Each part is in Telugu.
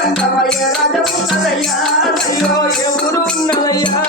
వెంటమయ్య రాజపుత్రయ్యా అయ్యో ఎవరున్నదయ్యా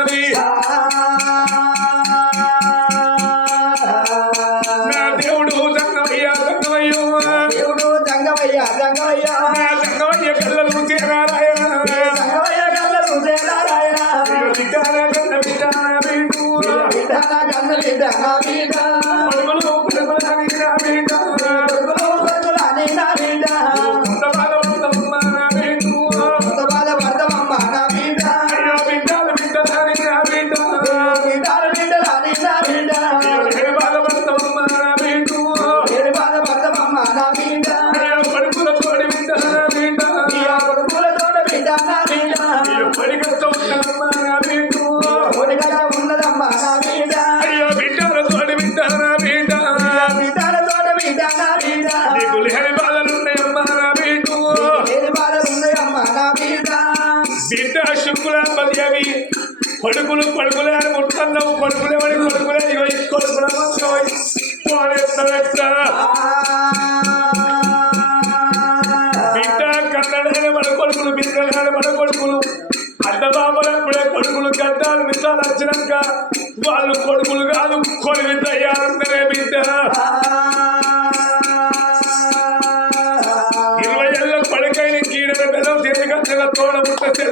ఉన్నది. నా దేవుడు జంగమయ్య జంగమయ్యో. దేవుడు జంగమయ్య జంగమయ్య. నా జంగమయ్య కళ్ళలు చేరారాయణ జంగమయ్య కళ్ళలు చేరారాయణ విధాన గన్న విధాన బీటు విధాన గన్న విధాన బీట పడమలు పడమలు బీట బిడ్డ శుకుల పదివి కొడుకులు కొడుకులే అని ముట్టన్నావు కొడుకులే వాడి కొడుకులే ఇగో కొడుకుల బిడ్డ కన్నడైన మన కొడుకులు బిడ్డలైన మన కొడుకులు అడ్డబాబులప్పుడే కొడుకులు గడ్డాలు మిత్రాలు వచ్చినాక వాళ్ళు కొడుకులు కాదు కొడుకు తయారుందరే బిడ్డ.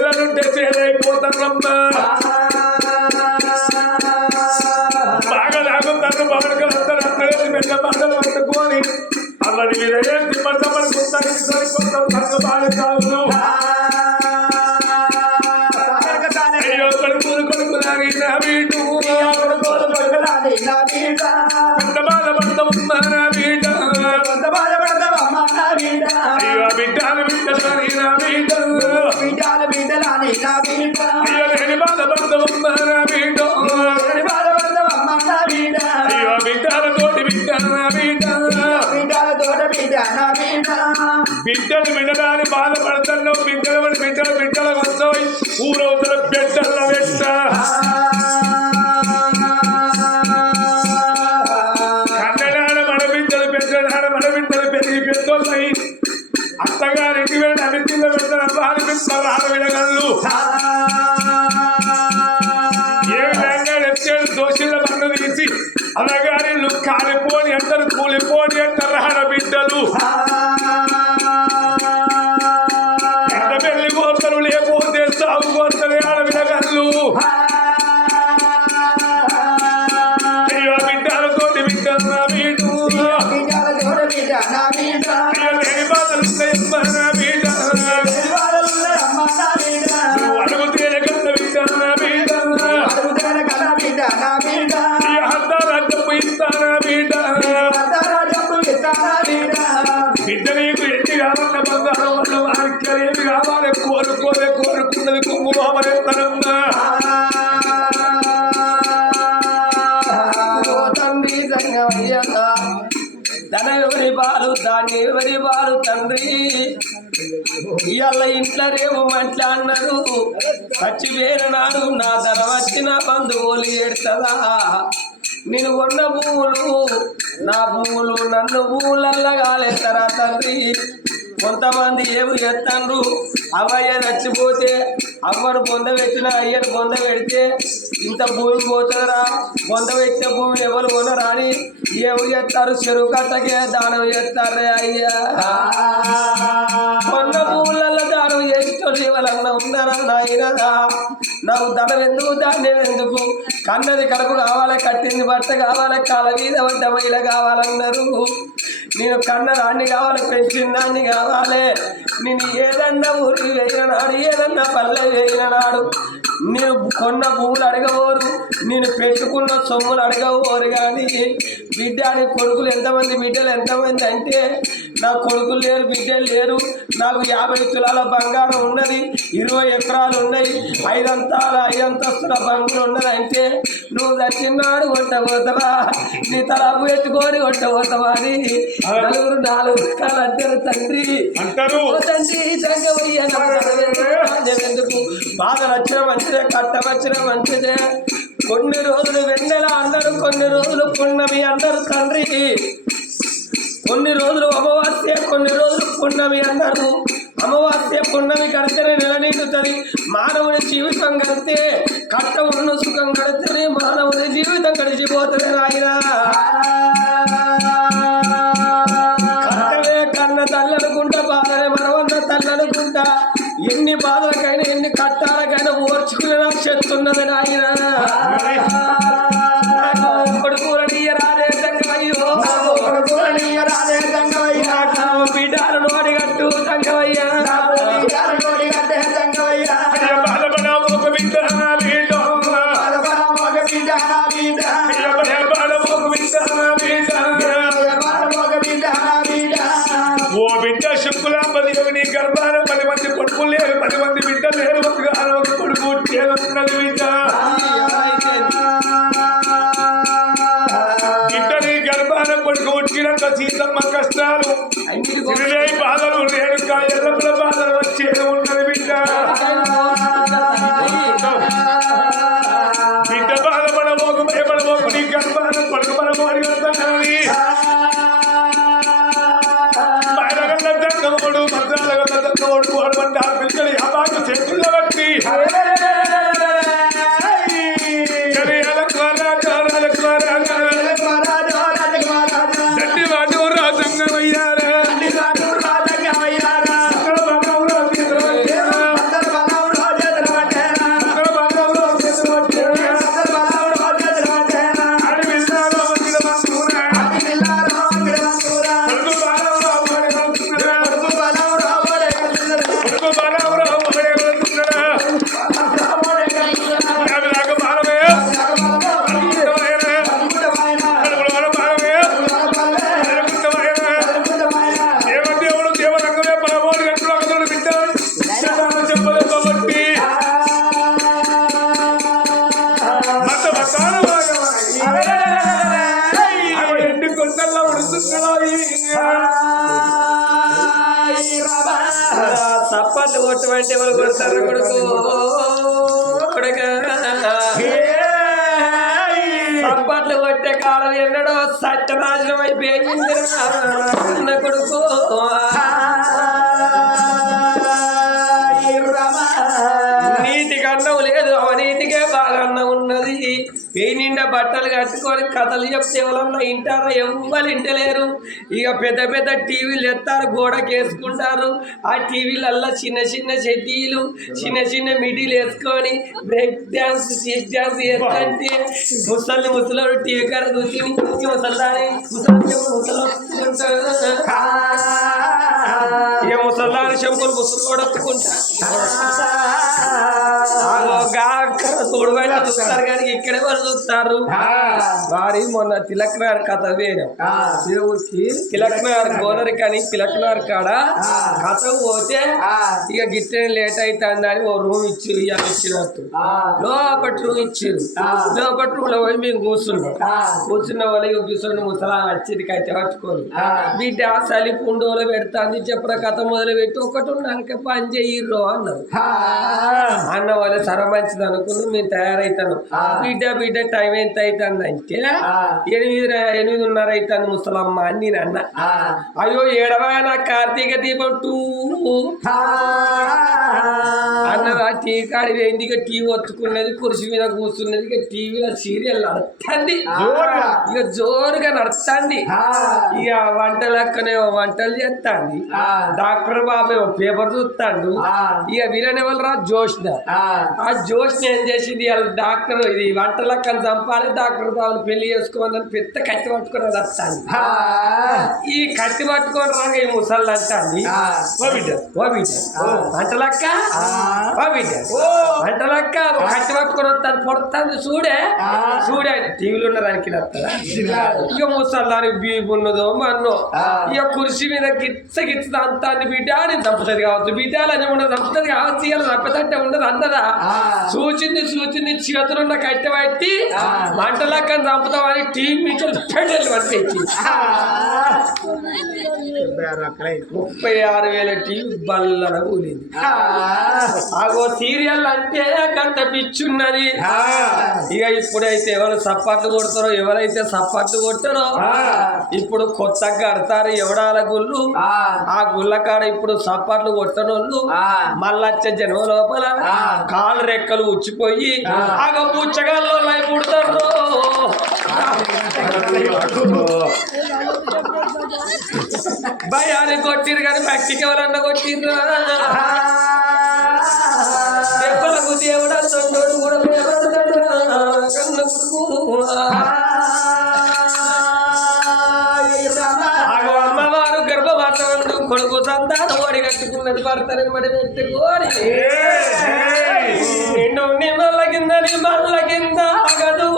పిల్లలుంటే సేదైపోతారమ్మా బాగా లాగుతారు బాగుంటారు అందరూ పెద్ద బాధలు పట్టుకోని. అవన్నీ మీద ఏం తిప్పడం పడుకుంటారు సరిపోతారు బాగా తాగుతాం బిడ్డలు వినడాన్ని బాధపడుతున్నావు బిడ్డలు బిడ్డలు బిడ్డల కోసం ఊరవుతున్న బిడ్డల వెంట. పిల్ల పెట్టిన అనిపిస్తారు ఆడవిడగళ్ళు ఏ విధంగా ఎత్తాడు దోషుల బండ్లు తీసి అలాగే కాలిపోని అంటారు కూలిపోని అంటారు ఆడబిడ్డలు ఎంత పెళ్ళి కోతలు లేకపోతే సాగు కోతలే ఆడవిడగళ్ళు ఎవరి బాలు దాన్ని ఎవరి బాలు తండ్రి. ఇవాళ ఇంట్లో రేపు మంట్ల అన్నారు. చచ్చిపోయిన నాడు నా ధర వచ్చిన బంధువులు ఏడుతుందా నేను ఉన్న భూములు నా భూములు నన్ను పువ్వులల్లా కాలేస్తారా తండ్రి? కొంతమంది ఏమి చేస్తాండ్రు అవయ్య చచ్చిపోతే అమ్మను బొంద పెట్టిన అయ్యను బొంద పెడితే ఇంత భూమి పోతుందిరా. బొంద పెట్టిన భూమిని ఎవరు కొనరా అని ఏమి చేస్తారు చెరువు కట్టకే దానం చేస్తారే అయ్యా. కొన్న పువ్వులలో దానం చేసేటోళ్ళు ఉన్నారా నాయనదా నాకు ధనం ఎందుకు ధాన్యం ఎందుకు కన్నది కడుపు కావాలా కట్టింది బట్ట కావాలి కాల మీద పడ్డ మహిళ కావాలన్నారు నేను కన్న దాన్ని కావాలి పెంచిన దాన్ని కావాలి. నేను ఏదన్నా ఊరికి వేయిన నాడు ఏదన్నా పల్లె వేయిన నాడు. నేను కొన్న భూములు అడగబోరు నేను పెట్టుకున్న సొమ్ములు అడగబోరు కానీ బిడ్డ అని కొడుకులు ఎంతమంది బిడ్డలు ఎంతమంది అంటే నా కొడుకులు లేరు బిడ్డలు లేరు నాకు యాభై తులాల బంగారం ఉన్నది ఇరవై ఎకరాలు ఉన్నాయి ఐదంతాల ఐదంతస్తుల బంగులు ఉన్నది అంటే నువ్వు చచ్చినాడు కొట్టబోతావా నీ తలకు పెట్టుకొని కొట్టబోతావా అని నలుగురు నాలుగు కాలు అంటారు తండ్రి. తండ్రి ఎందుకు? బాధ వచ్చిన మంచిదే కట్ట వచ్చిన మంచిదే. కొన్ని రోజులు వెన్నెల అందరు కొన్ని రోజులు పున్నమి అందరు తండ్రి కొన్ని రోజులు అమావాస్య కొన్ని రోజులు పున్నమి అన్నారు అమావాస్య పున్నమి కడితేనే నెల మానవుని జీవితం కడితే కట్ట ఉన్న సుఖం కడితేనే మానవుని జీవితం గడిచిపోతుంది నాయన. కట్టవే కన్న తల్లనుకుంటా బాధనే మనవన్న తల్లనుకుంటా. ఎన్ని బాధలు అయ్యో భయపడ ఒక బిడ్డ నా బిడ్డ ఓ బిడ్డ శుక్లాంబది నీ గర్భాన పది మంది కొడుకులు లేరు పది మంది బిడ్డలు లేరు. నీ గర్భాన కొడుకు ఉట్టినాక సీతమ్మ కష్టాలు. బాధలు నేను ఎల్లప్పుడ బాధలు వచ్చేది ఉన్నది బిడ్డ. దేవదేవుడు సప్పట్లు కొట్టే కాలం ఎన్నడో సత్యనాశనం అయిపోయింది నా కొడుకు. పెయి నిండా బట్టలు కట్టుకొని కథలు చెప్తే ఎవరన్నా వింటారా? ఎవ్వరు వింటలేరు. ఇక పెద్ద పెద్ద టీవీలు ఎత్తారు గోడకి వేసుకుంటారు ఆ టీవీలల్లో చిన్న చిన్న చెడ్డీలు చిన్న చిన్న మిడీలు వేసుకొని బ్రేక్ డ్యాన్స్ చీక్ డ్యాన్స్ చేస్తుంటే ముసలి ముసలోడు టీవీ కాడ కూర్చుని ముసలాని ముసలి ముసలు ముసలాని చెంపులు ముసలోడు ఒత్తుకుంటా చూస్తారు కానీ ఇక్కడే వారు చూస్తారు. వారి మొన్న తిలక్ నగర్ కథ వేరు. దేవుడికి తిలక్ నగర్ గోనరి కానీ తిలక్ నగర్ కాడ కథ పోతే ఇక గిట్టే లేట్ అవుతుందని ఓ రూమ్ ఇచ్చిరు ఇవాళ ఇచ్చినట్టు. లోపటి రూమ్ ఇచ్చిరు లోపటి రూమ్లో పోయి మేము కూర్చున్నాం. కూర్చున్న వాళ్ళు ఇక కూర్చొని ముసలా వచ్చింది కట్టె పట్టుకొని బిడ్డ చలి పుండోలో పెడతాంది చెప్పర కథ మొదలు పెట్టి ఒకటి ఉన్నాక పని చెయ్యిర్రు అన్నారు. అన్న వాళ్ళు సర మంచిది అనుకుని మేము తయారైతాను బిడ్డ బిడ్డ టైం ఎంత అవుతుంది అంటే ఎనిమిది ఎనిమిదిన్నర అవుతుంది ముసలమ్మ అని నేను అన్న. అయ్యో ఏడవైనా కార్తీక దీపం టూ. అన్నదా టీ కాడి వేయింది ఇక టీవీ ఒత్తుకున్నది కుర్చీ మీద కూర్చున్నది ఇక టీవీలో సీరియల్ నడుస్తుంది. ఇక జోరుగా నడుస్తుంది. ఇక వంట లెక్కనే వంటలు చేస్తాంది. డాక్టర్ బాబు ఏమో పేపర్ చూస్తాడు. ఇక వీరని ఎవరు రా జోష్న. ఆ. జోష్ని ఏం చేసింది? వాళ్ళ డాక్టర్ ఇది వంట లెక్కను చంపాలి డాక్టర్ బాబుని పెళ్ళి చేసుకోవాలని పెద్ద కత్తి పట్టుకొని వస్తాను ఈ కత్తి పట్టుకొని రాగా ఈ ముసళ్ళు అంటాంది. ఓ బిడ్డ ఓ బిడ్డ. వంట లెక్క ఓ బిడ్డ. వంట లెక్క ఓ కత్తి పట్టుకొని వస్తాను పొడతాను చూడే. చూడే టీవీలో ఉన్న దానికి ఇక ముసల్లాని బీపు ఉన్నదో మన్నో. ఇక కుర్చీ మీద గిచ్చ గిచ్చ అంతాన్ని బిడ్డ అని చంపుతుంది కావచ్చు. బిడ్డ అని ఉండదు చంపుతుంది కావచ్చు. ఇలా చంపదంటే ఉండదు అన్నదా సూచింది సూచింది చేతులున్న కట్టె పట్టి మంటలక్కని చంపుతామని టీవీ పెండలు పట్టేసి ముప్పై ఆరు వేల టీవీ బల్లన కూలింది. ఆగో సీరియల్ అంటే గంట పిచ్చున్నది. ఇక ఇప్పుడైతే ఎవరు సప్పట్లు కొడతారో ఎవరైతే సప్పట్లు కొట్టారో ఇప్పుడు కొత్తగా కడతారు ఎవడాల గుళ్ళు? ఆ. గుళ్ళ కాడ ఇప్పుడు సప్పట్లు కొట్టనోళ్ళు మళ్ళొచ్చే జనం లోపల కాలు రెక్కలు ఉచ్చిపోయి ఆగ పుచ్చగాల్లో లై పుడతారు. భయాన్ని కొట్టిరు కానీ భక్తికి ఎవరన్నా కొట్టిరు దెబ్బలకు దేవుడా తొండోడు కూడా భయపడతాడు కన్న కొడుకు. అమ్మవారు గర్భవాసందు కొడుకు సంతానం ఓడి కట్టుకున్నది భర్తని మడి పెట్టుకోని నిండు నిమ్మల కింద నిమల్ల కింద? అగదూడే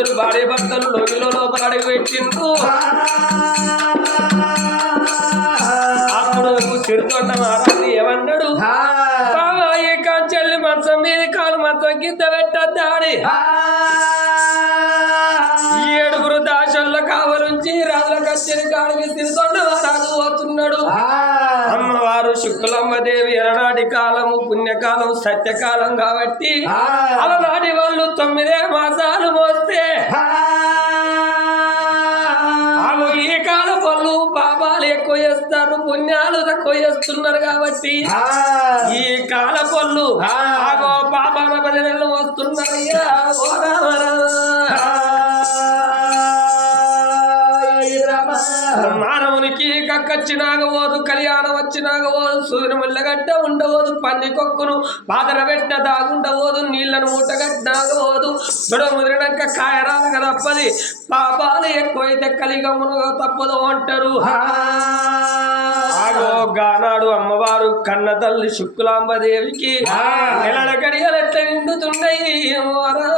ఇద్దరు భార్య భర్తలు లోగిలో లోపల అడుగు పెట్టిండ్రు. అప్పుడు చిరుతోట మహారాజు ఏమన్నాడు? బాబా ఈ కంచెల్ని మంచం మీద కాలు మంచం కింద పెట్టద్దాడి ఎలనాటి కాలము పుణ్యకాలం సత్యకాలం కాబట్టి అలనాటి వాళ్ళు తొమ్మిదే మాసాలు మోస్తే. ఈ కాల పళ్ళు పాపాలు ఎక్కువ చేస్తారు పుణ్యాలు తక్కువ చేస్తున్నారు కాబట్టి ఈ కాల పళ్ళు ఆగో పాపాల పది నెలలు వస్తున్నారయ్యా. మానవునికి కక్కచ్చినాగ పోదు కళ్యాణం వచ్చినాగ పోదు సూర్యుని ముళ్ళగడ్డ ఉండవోదు పంది కొక్కును పాదర పెట్ట దాగుండవోదు నీళ్ళను మూటగడ్డాగ పోదు. దొడ ముదిరినాక కాయరాలక తప్పది పాపాలు ఎక్కువైతే కలిగమును తప్పదు అంటారు. గానాడు అమ్మవారు కన్న తల్లి శుక్లాంబదేవికి నెలల గడియలు ఎట్లా నిండుతున్నాయి రావో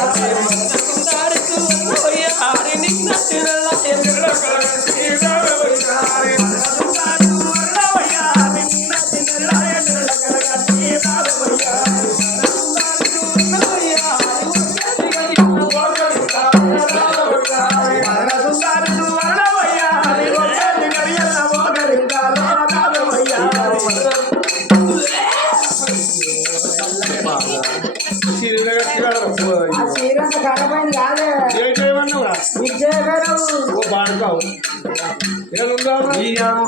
Obrigado. ఈ అమ్మ